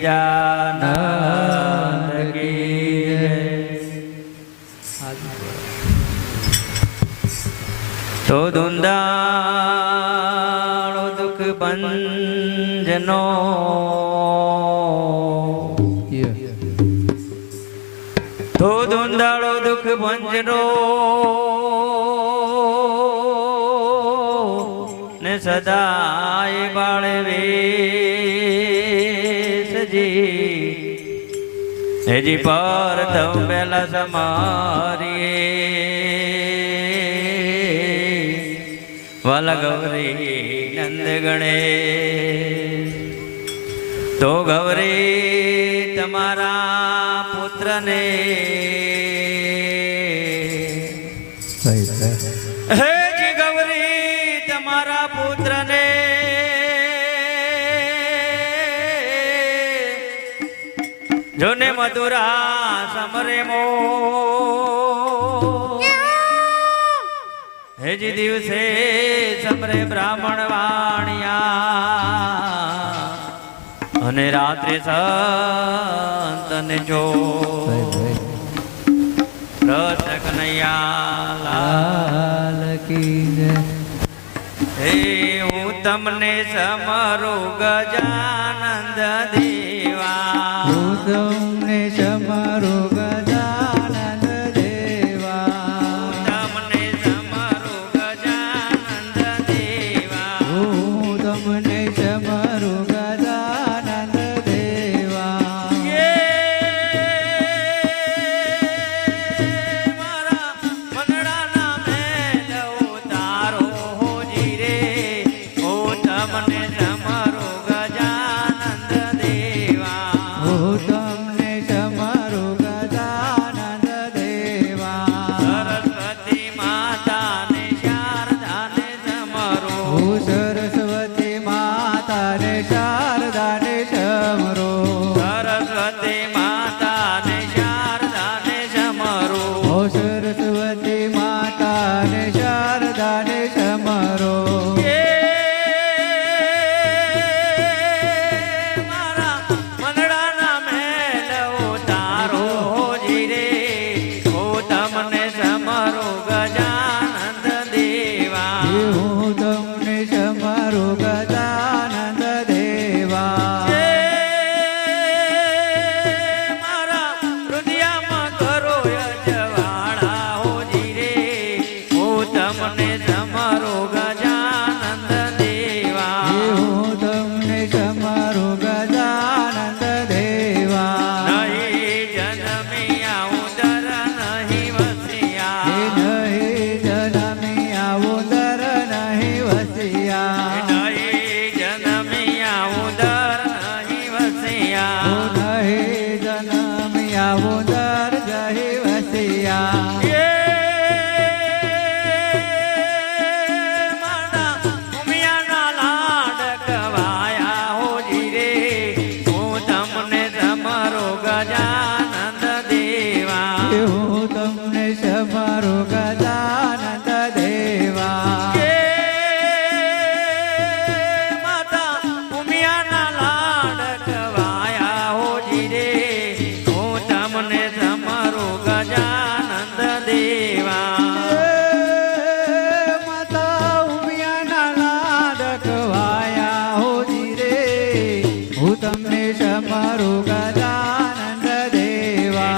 ગજાનંદ કી જય। તો દુંદાળો દુઃખ ભંજનો તો દુંદાળો દુઃખ ભંજનો ને સદાય બાળવે હેજી પર તવ પેલા સમારીએ વાલા ગૌરી નંદ ગણેશ તો ગૌરી તમારા પુત્રને હે જી ગૌરી તમારા પુત્રને જોને મધુરા સમરે મો હેજી દિવસે સમરે બ્રાહ્મણ વાણિયા અને રાત્રે સંતને જો રસ કનૈયા લાલ કી હે હું તમને સમરું ગજાનંદ દેવા હું તમને સમરું ગજાનંદ દેવા તમને સમરું ગજાનંદ દેવા હું તમને સમરું ગજાનંદ દેવા મારા મનડાના મેલ ઉતારો હોજી રે હું તમને સમરું ગજાનંદ દેવા હું તમને સમરું ગજાનંદ દેવા સરસ્વતી માતાને શારદાને સમરો હું સરસ્વતી માતાને શારદાને સમરો સરસ્વતી માતાને શારદાને સમરો ઓ સરસ્વતી માતાને શારદાને સમરો મારા મનડાના મેલ ઉતારો હોજી રે હું તમને સમરું ગજાનંદ દેવા હું તમને સમરું ગજાનંદ દેવા મારા હૃદયમાં કરો અજવાળા હોજી રે હું તમને સમરું ગજાનંદ દેવા હું તમને સમરું ગજાનંદ દેવા નહીં જન્મિયા ઉદર નહીં વસિયા નહીં જન્મિયા ઉદર નહીં વસિયા નહીં જન્મિયા ઉદર નહીં વસિયા નહીં જન્મિયા ઉદર નહીં વસિયા મારા ઉમિયાના લાડ કવાયા હોજી રે હું તમને સમરું ગજાનંદ દેવા હું તમને સમરું ગજાનંદ દેવા માતા ઉમિયાના લાડ કવાયા હોજી રે હું તમને સમરું ગજાનંદ દેવા માતા ઉમિયાના લાડ કવાયા હોજી રે હું તમને સમરું ગજાનંદ દેવા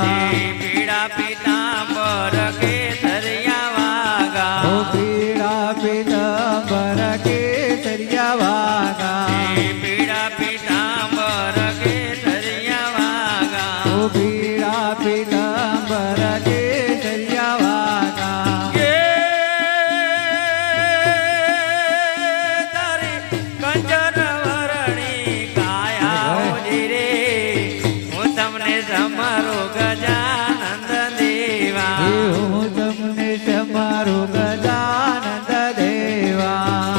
પીડા પીતાંબર કેસરિયા વાગા ઓ પીડા પીતાંબર કેસરિયા વાગા પીડા પીતાંબર કેસરિયા વાગા ઓ પીડા પીતાંબર કેસરિયા વાગા તારી કંચન વરણી કાયા હોજી રે હું તમને સમરું ગજાનંદ દેવા હું તમને સમરું ગજાનંદ દેવા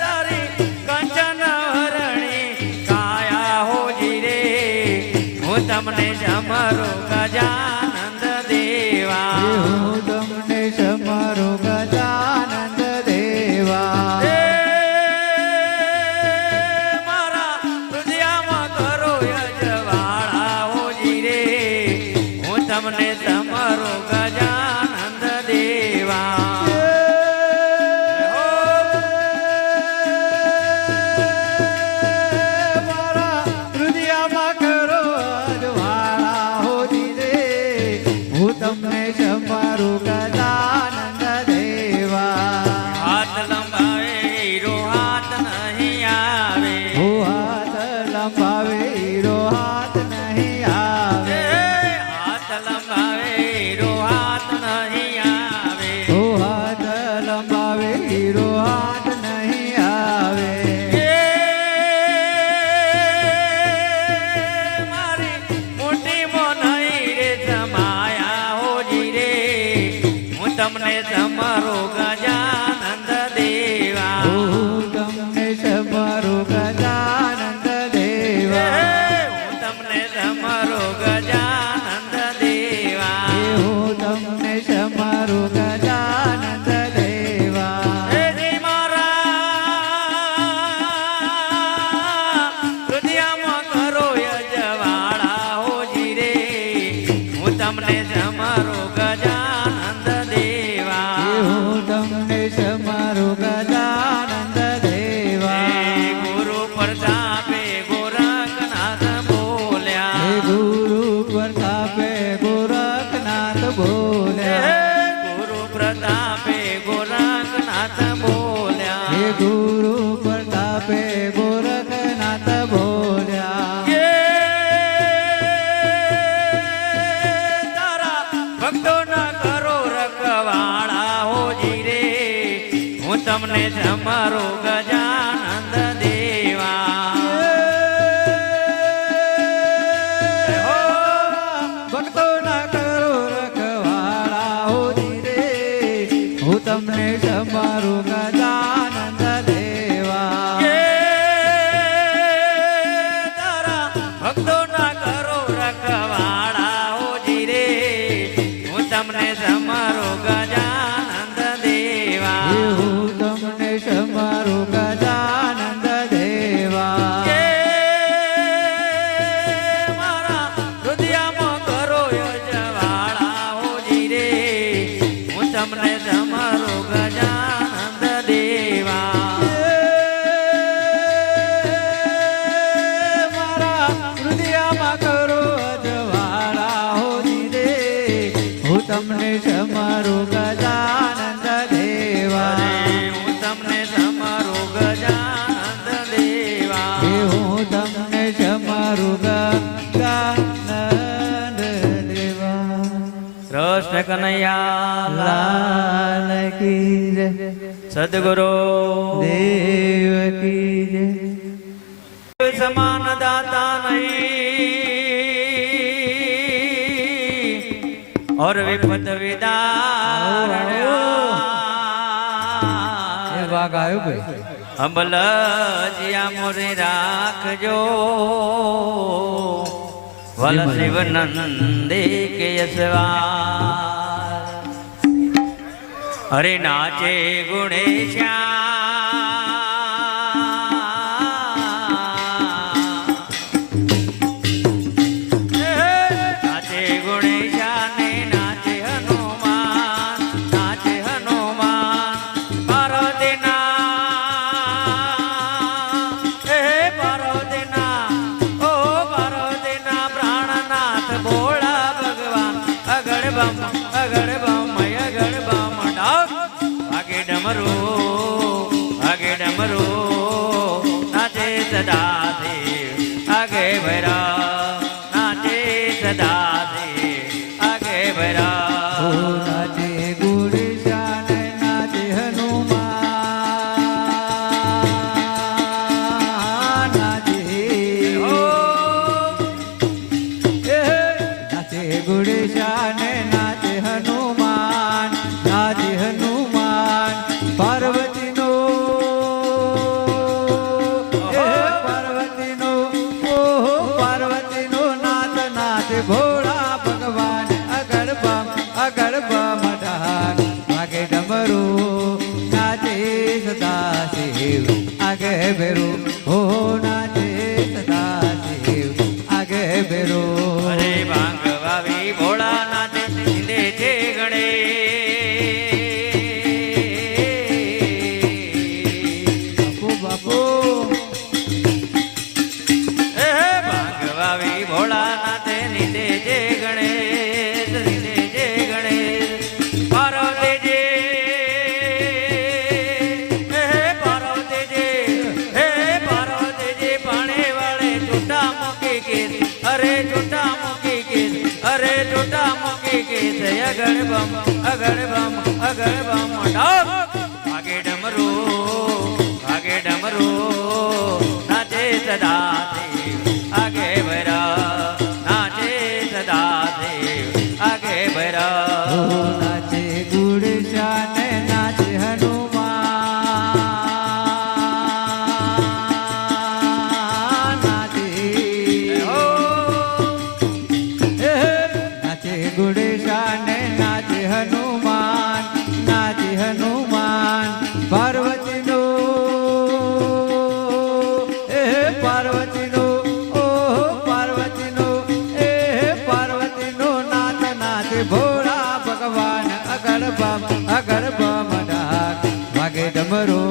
તારી કંચન વરણી કાયા હોજી રે હું તમને સમરું ગજાનંદ દેવા હું તમને સમરું ગજાનંદ દેવા મારા હૃદયમાં કરો અજવાળા હોજી રે હું તમને સમરું ગજાનંદ દેવા મારા હૃદયમાં કરો અજવાળા હોજી રે હું તમને સમરું ગજાનંદ દેવા હાથ લંબાવે હીરો હાથ નહીં આવે હાથ લંબાવે હીરો હાથ નહીં આવે હાથ લંબાવે હીરો હાથ નહીં આવે તમને સમરો ગજાનંદ દેવા હું તમને સમરું ગજાનંદ દેવા હું તમને સમરો ગજાનંદ દેવા હું તમને સમરું ગજાનંદ દેવા જી મારા હૃદયમાં કરો યજવાળા હોજી રે હું તમને સમરો ગજાનંદ દેવા હું તમને સમરું ગજાનંદ દેવા ગુરુ પ્રતાપે ગોરખનાથ બોલ્યા હે ગુરુ પ્રતાપે ગોરખનાથ બોલ્યા ગુરુ પ્રતાપે ગોરખનાથ બોલ્યા હે ગુરુ પ્રતાપે ગોરખનાથ બોલ્યા તારા ભક્તો ના કરો રખવાળા હોજી રે હું તમને સમરો ગજાનંદ દેવા ભક્તો ના કરો રખવાળા હોજી રે હું તમને સમરું ગજાનંદ દેવા તારા ભક્તો ના કરો રખવાળા હોજી રે હું તમને સમરો ગજાનંદ દેવા હું તમને સમરું ગજાનંદ દેવા મારા હૃદયમાં કરો યજવાળા હોજી રે હું તમને સમરો ગજાનંદ દેવા મારા હૃદયમાં કરો અજવાળા હોજી રે હું તમને સમરું ગજાનંદ દેવા હું તમને સમરો ગજાનંદ દેવા હે હું તમને સમરું ગજાનંદ દેવા કૃષ્ણ કનૈયા લાલ કી જય સદગુરુ દેવ કી જય સમાન દાતા નહીં और विपद એ विदारण વાઘ આવ્યો ભાઈ અબલજિયા મોરે રાખજો વલ શિવ નંદે કે યશવાર હરે નાચે ગુણેશ્યા નાચે ગુણેશ્યા ને નાચે હનુમાન પાર્વતીના હે પાર્વતીના ઓ પાર્વતીના પ્રાણનાથ ભોળા ભગવાન અગડ બમ ડાક આગે ડમરો નાચે સદા દેવ આગે ભૈરવ નાચે સદા દેવ આગે ભૈરવ નાચે ગુણેશાન નાચે હનુમાન નાચે નાચે ગુણેશાન નાચે હનુમાન પાર્વતીનો પાર્વતીનો નાથ નાચ ભોળા ભગવાન અગડ બમ ઢાક વાગે ડમરો નાચે સદા શિવ આગે ભેરો હો નાચે સદા શિવ આગે ભેરો અરે ભાંગ વાવી ભોળા નાચે સિંધે છે ગણે બાપુ ભાંગ વાવી ભોળા નાચે નિંદે છે ગણેશ નિંદે છે ગણેશ પાર્વતીજી પાણે વાળે છૂટા મૂકી કેસ અરે છૂટા મૂકી કેસ અગડ બમ ડાક આગે ડમરો નાચે સદા દેવ આગે ભૈરવ નાચે સદા દેવ આગે ભૈરવ નાચે ગુડ અગળ બમ ડાક વાગે ડમરો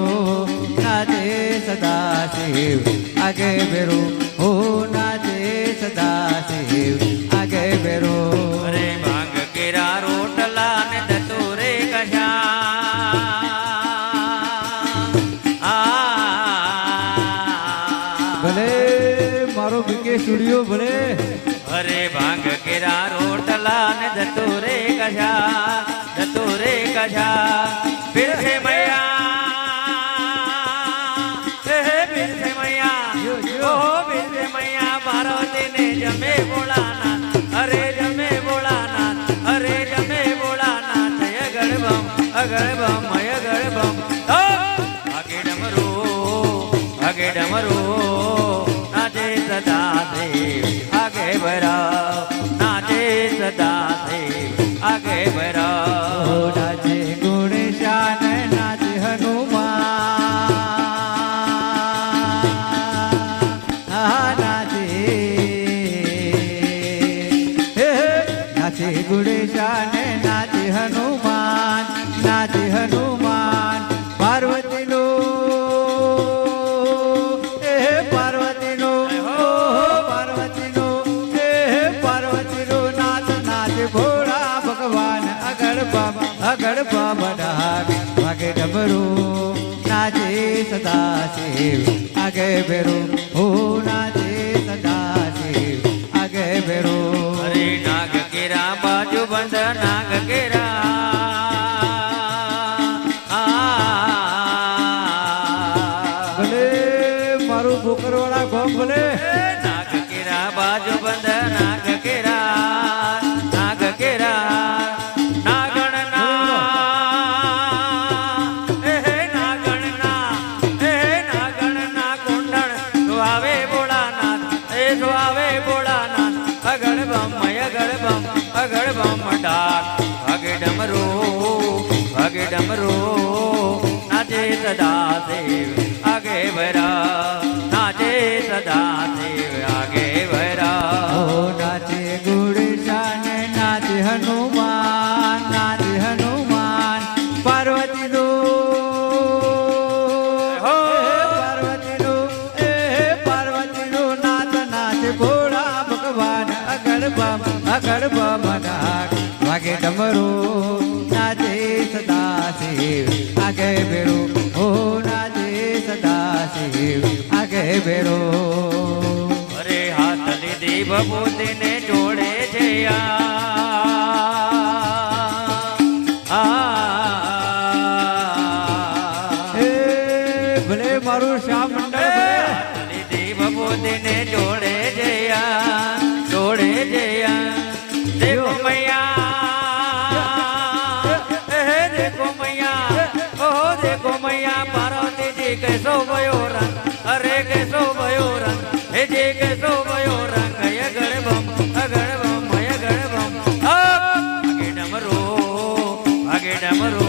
નાચે સદા શિવ આગે બેરો ઓ નાચે સદા શિવ આગે બેરો અરે ભાંગ કેરા રોટલા ને ધતુરે કશા ભલે મારો બીકે સ્ટુડિયો ભલે અરે ભાંગ કેરા રોટલા ને ધતુરે કશા फिर से मैया फिर से मैया ओ फिर से मैया पार्वती ने जमे बोलानाथ अरे जमे बोलानाथ अरे जमे बोलानाथ अगड़ बम आगे डमरू नाचे सदा देव आगे बढ़ा नाचे सदा देव आगे बढ़ा નાચે ગુણ શાન નાચે હનુમાન નાચે નાચે ગુણ શાન નાચે હનુમાન પાર્વતીનો પાર્વતીનો પાર્વતીનો નાચ નાચ ભોળા ભગવાન અગળ બમ ડાક વાગે ડમરો નાચે સદા શિવ આગે બેરો ઓ નાચે સદા શિવ આગે બેરો અરે નાગ કેરા બાજુ બંધ નાગ કેરા ભલે મારું બોકરવાળા ગોમ ભલે નાગ કેરા બાજુ બંધ નાગ કેરા અગળ બમ ડાક વાગે ડમરો નાચે સદા દેવ આગે ભરા નાચે સદા દેવ આગે ભરા ઓ નાચે ગુડ શાન નાચે હનુમાન પાર્વતીનો પાર્વતીનો નાચ નાચ ભોળા ભગવાન અગળ બમ ડાક વાગે ડમરો નાચે સદા શિવ આગે બેરો ઓ નાચે સદા શિવ આગે બેરો અરે હાથ લીધી ભભૂતિ ને જોડે છે હે ભલે મારું શ્યામ મંડળ ભલે લીધી ભભૂતિ ને જોડે જયા देखो मैया पार्वती जी कैसो भयो रंग अरे कैसो भयो रंग हे जी कैसो भयो रंग अगड़ बम आगे डमरू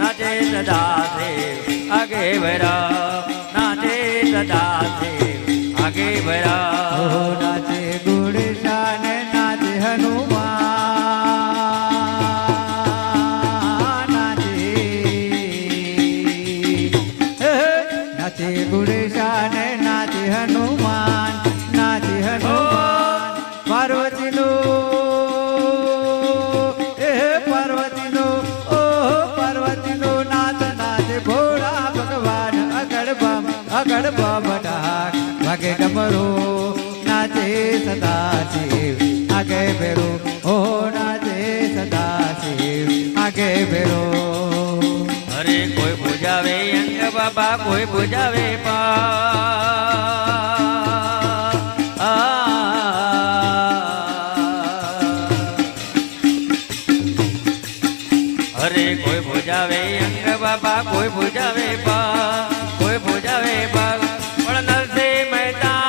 नाचे सदा देव आगे भरा नाचे सदा देव आगे भरा ઓ નાચે ગુડ શાન નાચે હનુમાન નાચે ગુડ શાન નાચે હનુમાન પાર્વતીનો પાર્વતીનો નાચ નાચ ભોળા ભગવાન અગળ બમ ડાક વાગે ડમરો નાચે સદા શિવ આગે બેરો ઓ નાચે સદા શિવ આગે બેરો અરે કોઈ પૂજાવે અંગ બાબા કોઈ પૂજાવે અરે કોઈ પૂજાવે અંગ બાબા કોઈ પૂજાવે કોઈ પૂજાવે પણ નરસિંહ મહેતા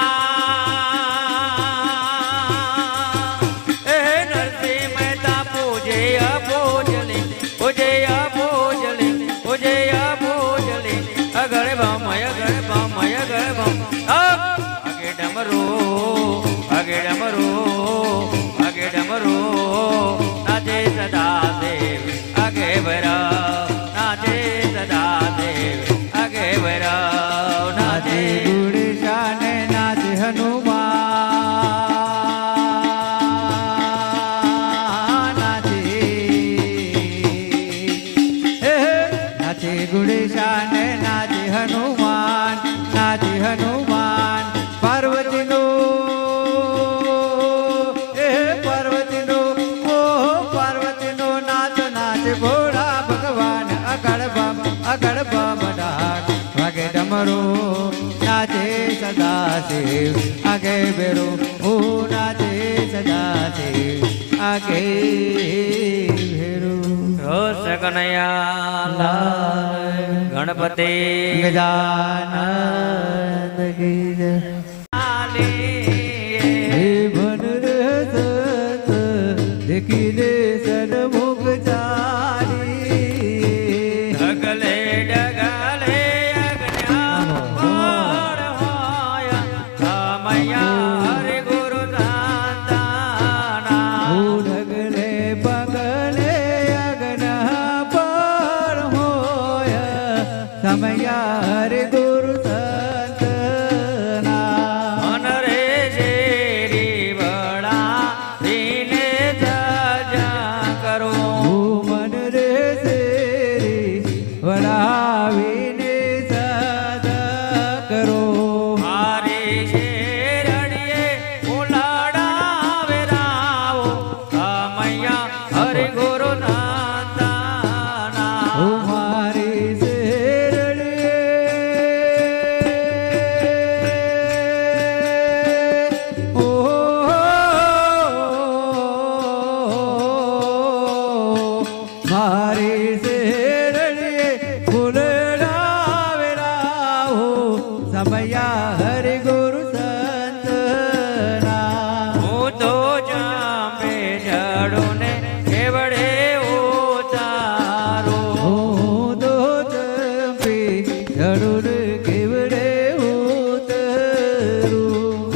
પૂજે અગળ બમ આગે ડમરો નાચે સદા દેવ દેવ આગે બેરો નાચે સદા દેવ આગે ભેરો રોષ કનૈયા લાલ ગણપતિ ગજાનંદ કી જય લાલી. હે ભન રે સત દેખીને સન્મુખ ચાલી ડગલે ડગલે અજ્ઞા પાર હોય રામૈયા હરિ ગુરુ દાતાના. ઢગલે પગલે અગના પર હોય સમયા હરે ગુરુ સંતના મન રે શેરી વડા દીને સજા કરો. મન રે શેરી વડાવીને સદા કરો મારી શેરડીએ ઉલાડાવે રાવો રામૈયા હરિ ગુરુ દાતાના. મારી શેરડીએ ઓ મારી શેરડીએ ફૂલડાવે રાહો સમયા હરિ ગુરુ સંતના હું તો જામે જડું ને કેવડે ઉતારો. હું તો ચંપી જડુર કેવડે ઉતરું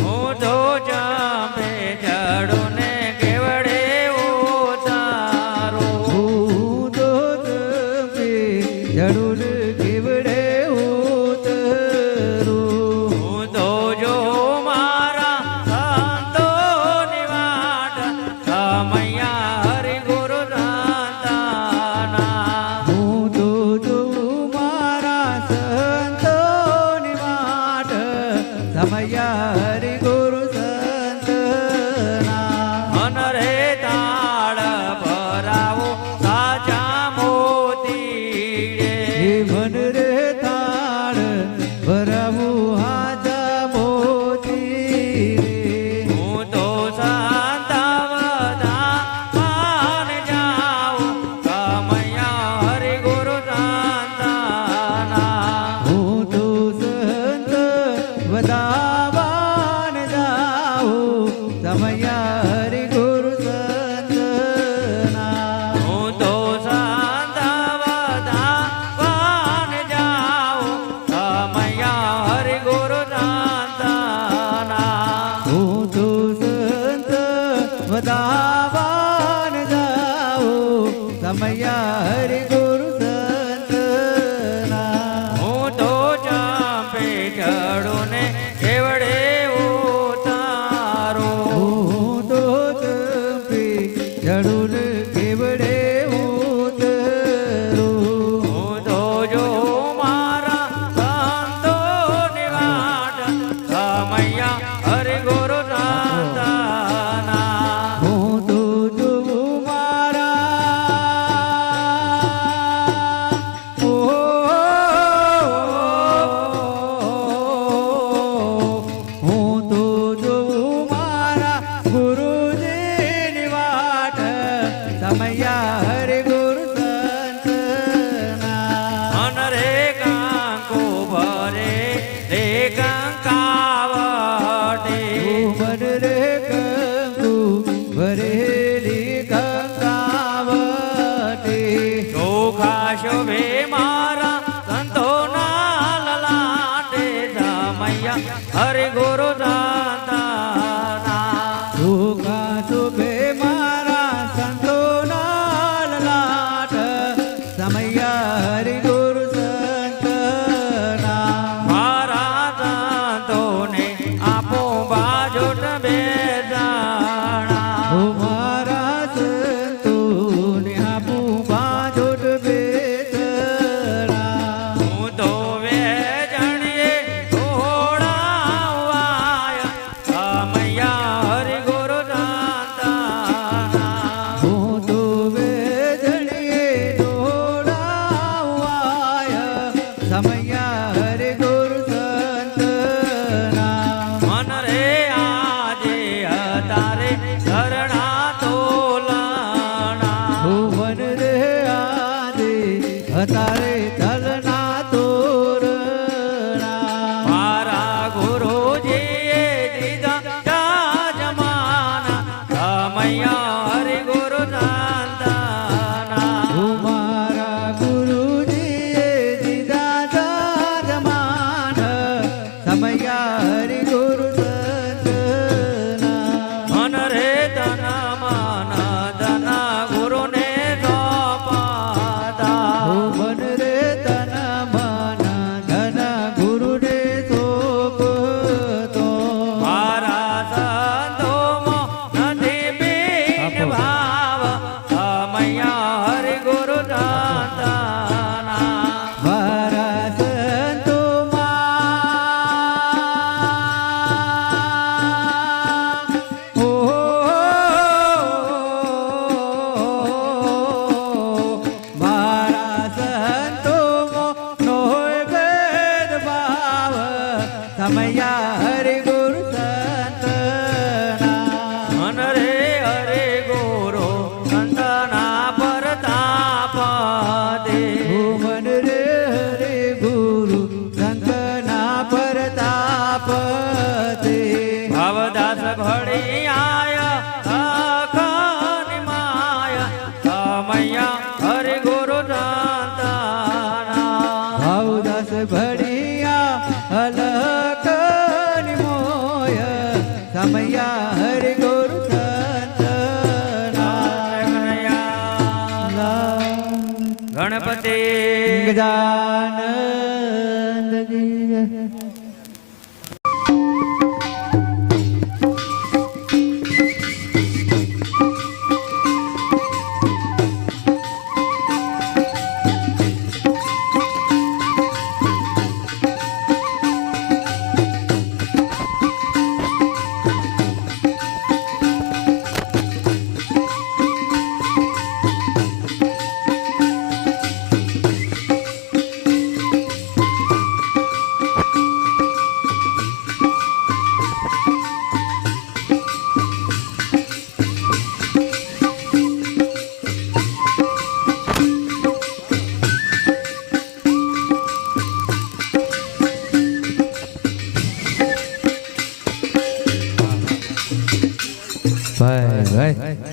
હું તો જામે જડું ને કેવડે ઉતારો. હું તો ચંપી જડુર કેવડે ઉતરું હું તો જો મારા સંતોની વાટ રામૈયા હરિ ગુરુ દાતાના. હું તો જોઉં મારા સંતોની વાટ સમયા હરિ ગુરુ સંતના મન રે તાળ ભરાવો સાચા મોતી રે. હે મન રે તાળ ભરાવું હાજા મોતી રે હું તો સંતાવતા પાન જાઉં રામૈયા હરિ ગુરુ દાતાના. હું તો સંત વધાવાન જાઉં સમયા હરિ ગુરુ સંતના હું તો સંતાવતા પાન જાઉં રામૈયા હરિ ગુરુ દાતાના. હું તો સંત વધાવાન જાઉં સમયા હરિ ગુરુ સંતના હું તો ચાંપે ચડું ને કેવડે ઉતારો. હું તો ચંપી જડુર કેવડે ઉતરું હું તો જો મારા સંતોની વાટ રામૈયા હરિ ગુરુ દાતાના. હું તો જોઉં મારા હું તો જોઉં મારા ગુરુજીની વાટ સમયા હરિ ગુરુ સંતના મન રે કાંકો ભરે રે કંકાવટે. મન રે કંકુ ભરેલી કંકાવટી ચોખા શોભે મારા સંતોના લલાટે રામૈયા હરિ ગુરુ દાતાના. સુખા સુખે મારા સંતોના લલાટ સમયા હરિ ગુરુ સંતના મારા સંતોને આપો બાજોટ બેસાણા. મારા સંતોને આપું બાજોટ બેસણા તારે તલના તોરણા મારા ગુરુજીએ દીધા જમાના સમયા હરિ ગુરુ સંતાના મારા ગુરુજીએ દીધા જમાન સમયા હરિ ગુરુ સંતના મન રે તન મન ધન ગુરુને સોંપાતા મન રે તન મન ધન ગુરુને સોંપતો મારા સંતોમાં નથી બીન ભાવ સમયા હરિ ગુરુ સંતાના મારા સંતોમાં ઓ મારા સંતોમાં નોય ભેદભાવ સમયા હરિ ગુરુ સંતના મન રે હરે ગુરુ સંતના પરતાપ દે મન રે હરે ગુરુ સંતના પરતાપ તે ભવદાસ ભળી આય અખની માય સમયા હરિ ગુરુ સંતાના ભાવદાસ ભડિયા અલકની મોય સમયા હરિ ગુરુ સંતના ગણપતિ ગજાનંદ જી ભાઈ ભાઈ